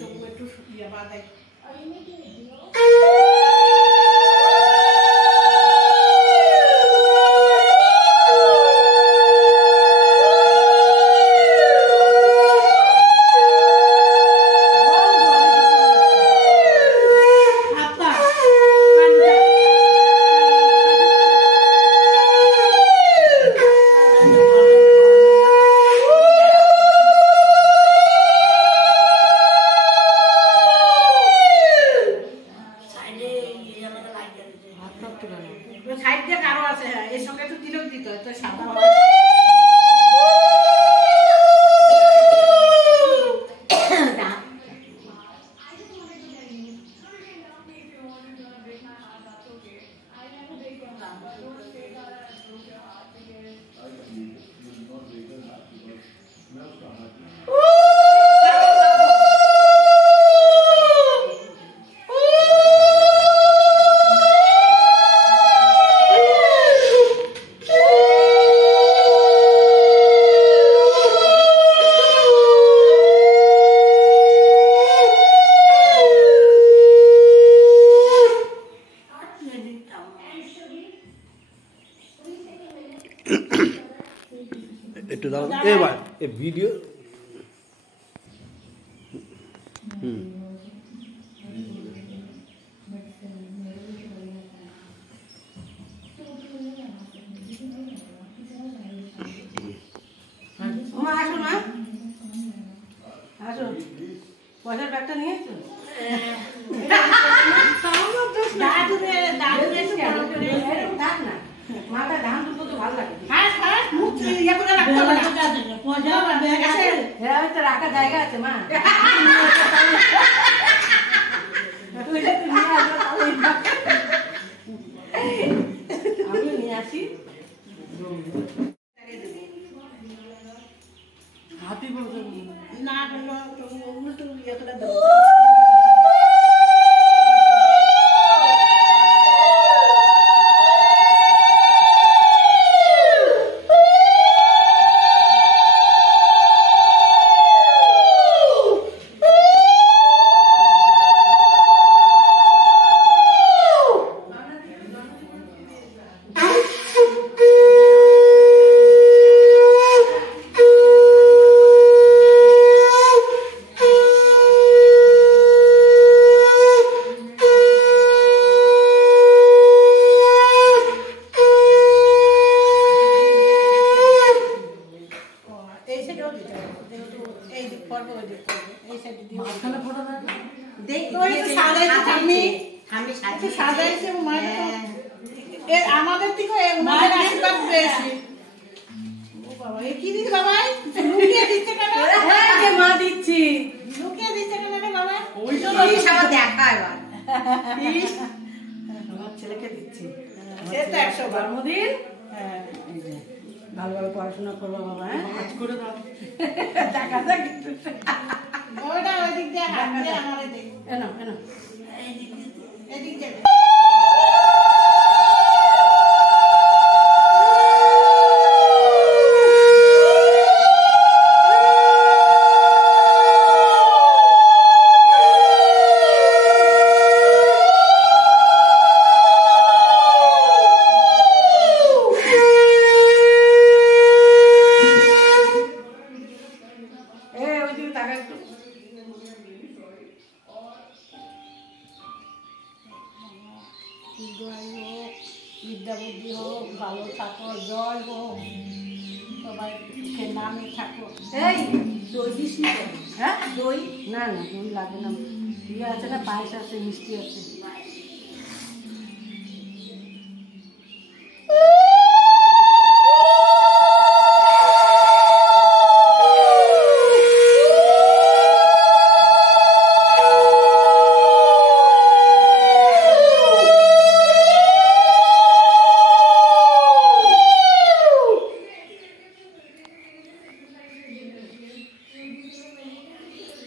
তবু একটু ইয়ে বাঁধাই। একটু দাও এবার এই ভিডিও আসো না, আসো পয়সার ব্যাগটা নিয়ে এসো। মাথা ধান দুটো তো ভালো লাগে। রাখার জায়গা আছে মা, আমি নিয়ে আসি। হাতি বলতে না উল্টো ইয়ে করে দেবো। আমাদের থেকে আশীর্বাদ পেয়েছি। কি দিচ্ছি বাবা? লুকিয়ে দিচ্ছে কেন? মা দিচ্ছি। লুকিয়ে দিচ্ছে কেন রে বাবা? দেখা এবার আমার ছেলেকে দিচ্ছি। সে তো 100 জন্মদিন। হ্যাঁ, ভালো ভালো পড়াশোনা করবো বাবা। কাজ করে দাও। টাকা দাও কিন্তু। ওইটা ওই দিক দিয়ে হাত দিয়ে আমার দিক। এনো এনো। এদিক দিয়ে। বিদ্যা বুদ্ধি হোক, ভালো থাকো, জয় হোক, সবাই সুখে নামে থাকো। এই দই দিস না? হ্যাঁ দই না না দই লাগে না। ইয়ে আছে না, পায়েস আছে, মিষ্টি আছে।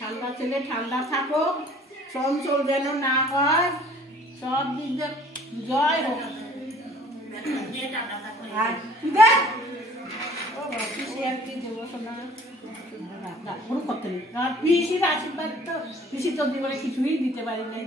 ঠান্ডা ছেলে ঠান্ডা থাকো, চঞ্চল যেন না হয়, সব দিক দিয়ে জয় হোক। আর পিসি আর কি দেবো শোনা কোনো করতে নেই আর পিসির আশীর্বাদ তো পিসি তো জীবনে কিছুই দিতে পারি নাই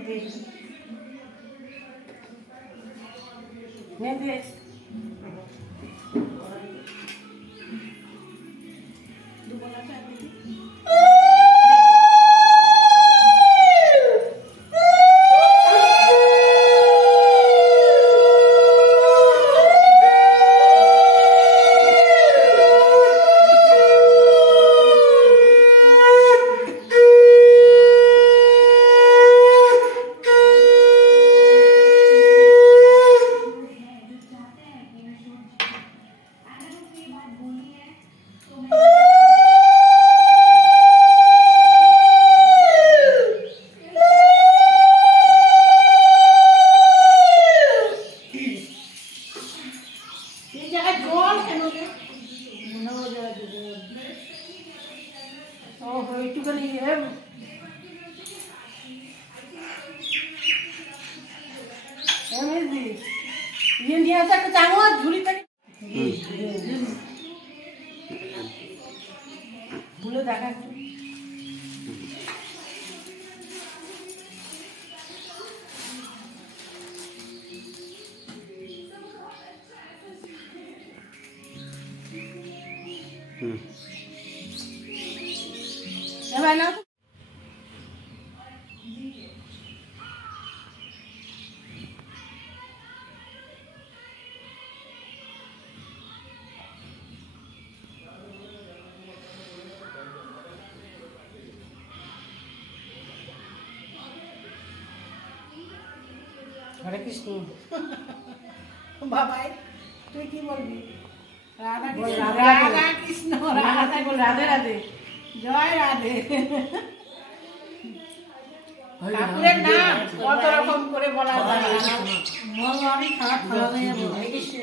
দেখা না হরে কৃষ্ণ বাবাই তুই কি বলবি রাধা কৃষ্ণ রাধা বল রাধে রাধে জয় রাধে ঠাকুরের নাম কত রকম করে বলা যায় মন আমি খারাপ খারাপ হয়ে যাবো হরে কৃষ্ণ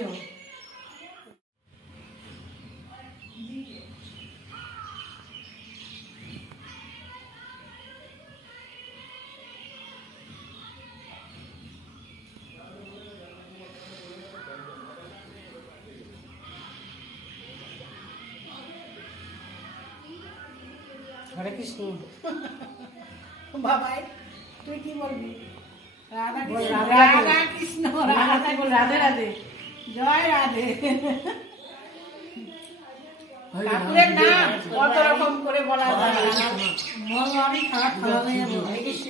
হরে কৃষ্ণ বাবাই তুই কি বলবি রাধা কৃষ্ণ রাধা বল রাধে রাধে জয় রাধে ঠাকুরের নাম কত রকম করে বলা যায় মন আমি খারাপ খারাপ হয়ে যাবো হরে কৃষ্ণ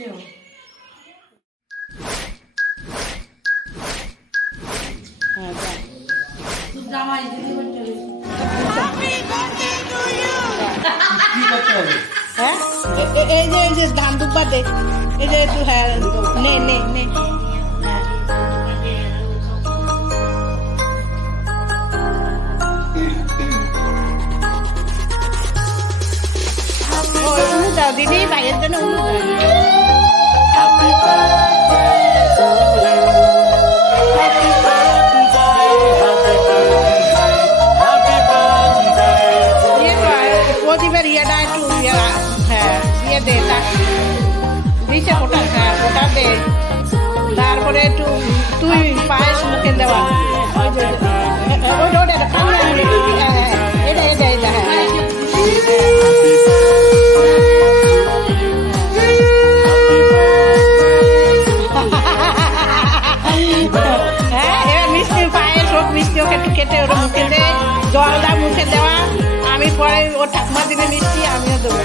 জামাই দিদি করতে এই যে ধান দুব্বা দে এই যে একটু হ্যাঁ নে নে নে যাও দিদি ভাইয়ের জন্য প্রদীপের ইয়েটা একটু হ্যাঁ দিয়ে দে দিছে ওটা হ্যাঁ ওটা দে তারপরে একটু তুই পায়েস মুখে দেওয়া এটা এটা এটা হ্যাঁ এবার মিষ্টির পায়েস হোক মিষ্টি ওকে কেটে ওটা মুখে দে জলটা মুখে দেওয়া আমি পরে ও ঠাকুমা দিবে মিষ্টি আমিও দেবো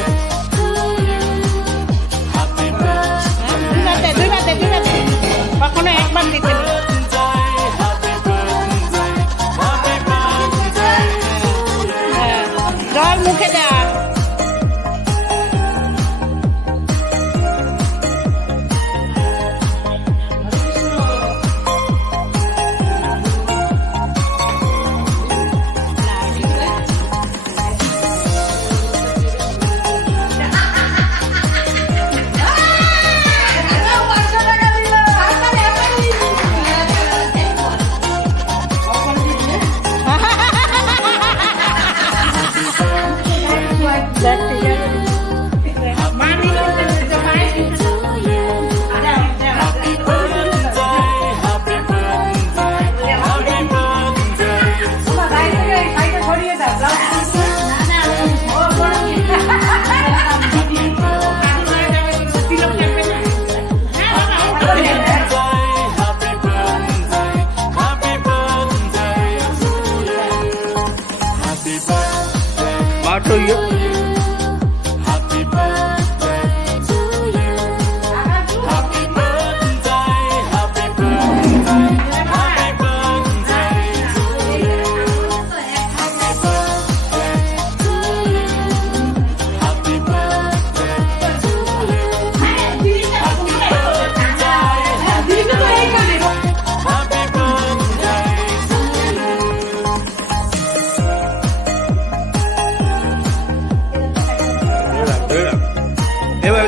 দুইবার কখনো একবার দিতে জল মুখে দেওয়া स्टार्ट हो गया।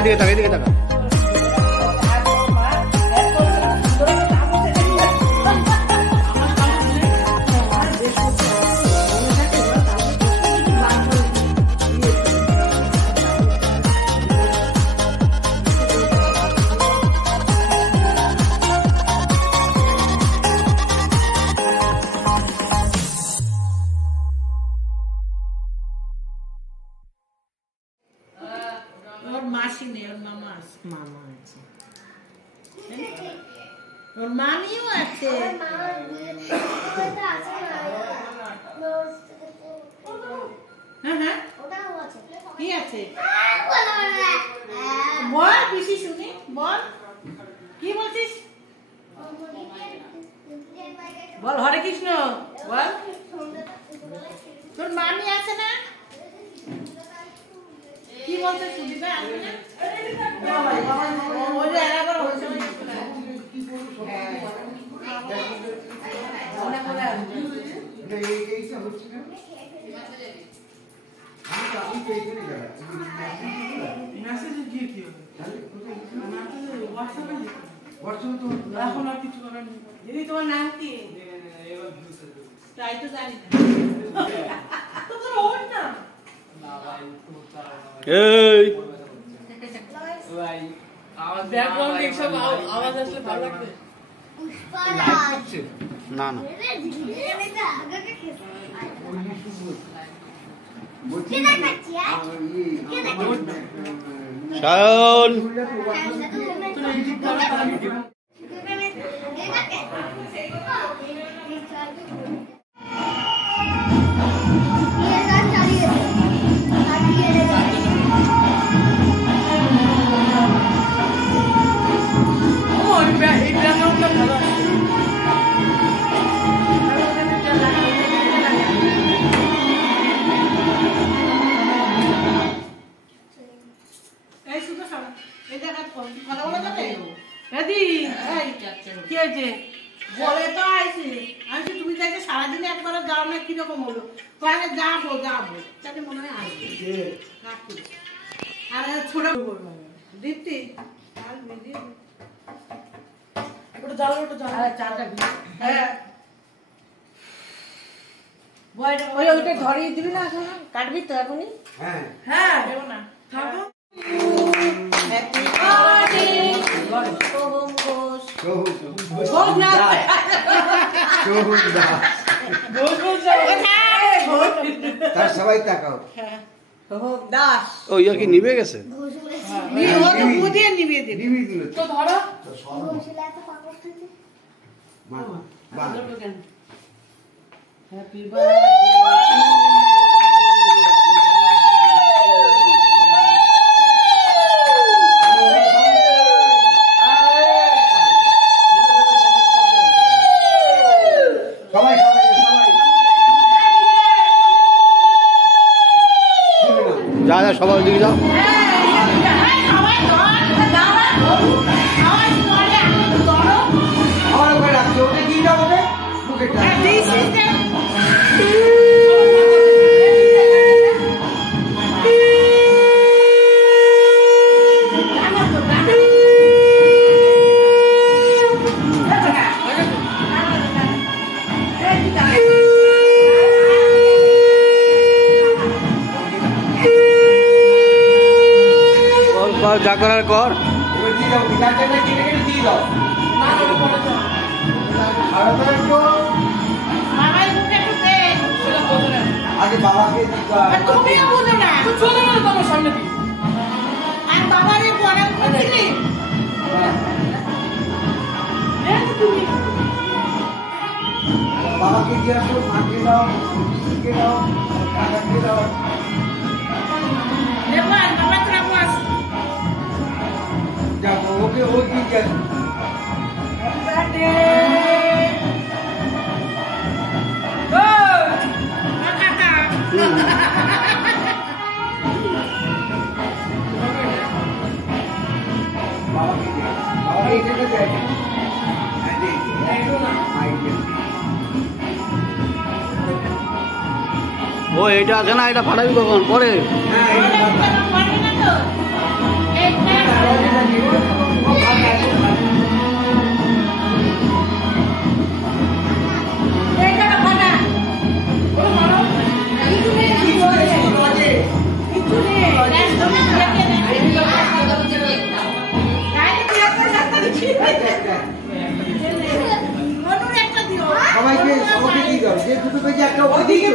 दिखे ताका दिखे ताका और मासी ने और मामा मामा আছে और মামিও আছে হ্যাঁ হ্যাঁ ওটাও আছে কি আছে বল বেশি শুনি বল কি বলছিস বল হরে কৃষ্ণ বল তোর মামি আছে না কি বলতে সুবিধা আছে না বাবা বাবা ওই আরেকবার হচ্ছে হ্যাঁ ওনা বলে এই কি হচ্ছে না আমি পেয়ে গেলি যাবে মেসেজ দিয়ে কি হবে তাহলে হোয়াটসঅ্যাপে তো এখন আর কিছু করার নেই দিদি তোমার নাম কি তাই তো জানি না তো তোর ওর নাম এই ভাই আওয়াজ ব্যাকগ্রাউন্ড দেখছো আওয়াজ আসলে ভালো লাগবে না না শায়ন বলে তো আইছি আমি তুমি যাকে সারাদিন একবার যাও না কিরকম হলো তাহলে যাবো যাবো তাহলে মনে হয় আসবে আর ছোট দীপ্তি ওইটা ধরিয়ে দিবি না এখন কাটবি তো এখনই হ্যাঁ হ্যাঁ দেবো না থাকো হ্যাপি বার্থডে সোহম ঘোষ ঘোষ না তার সবাই তাকাও সোহম দাস ও ইয়া কি নিভে গেছে ও তো বুঝিয়ে নিভিয়ে দিবি নিবি দিল তো ধরো হ্যাপি বার্থডে সবাই সবাই সবাই যা যা সবাই দিকে যাও আমার ওখানে রাখছি ওটা কি যাবো মুখে যা করার কর এবার দিয়ে দাও বিচারটা কেটে কেটে দিয়ে দাও আগে বাবাকে তুমিও বলো না চলে গেল তোমার সামনে দিয়ে আর বাবারে পড়া করছিলি বাবাকে দিয়ে আসো মাকে দাও দিদিকে দাও কাকাকে দাও ও এটা আছে না, এটা ফাটাবি কখন? পরে। হ্যাঁ এটা সবাইকে দিয়ে দাও, যে দুটো পেজে একটা ওইদিকে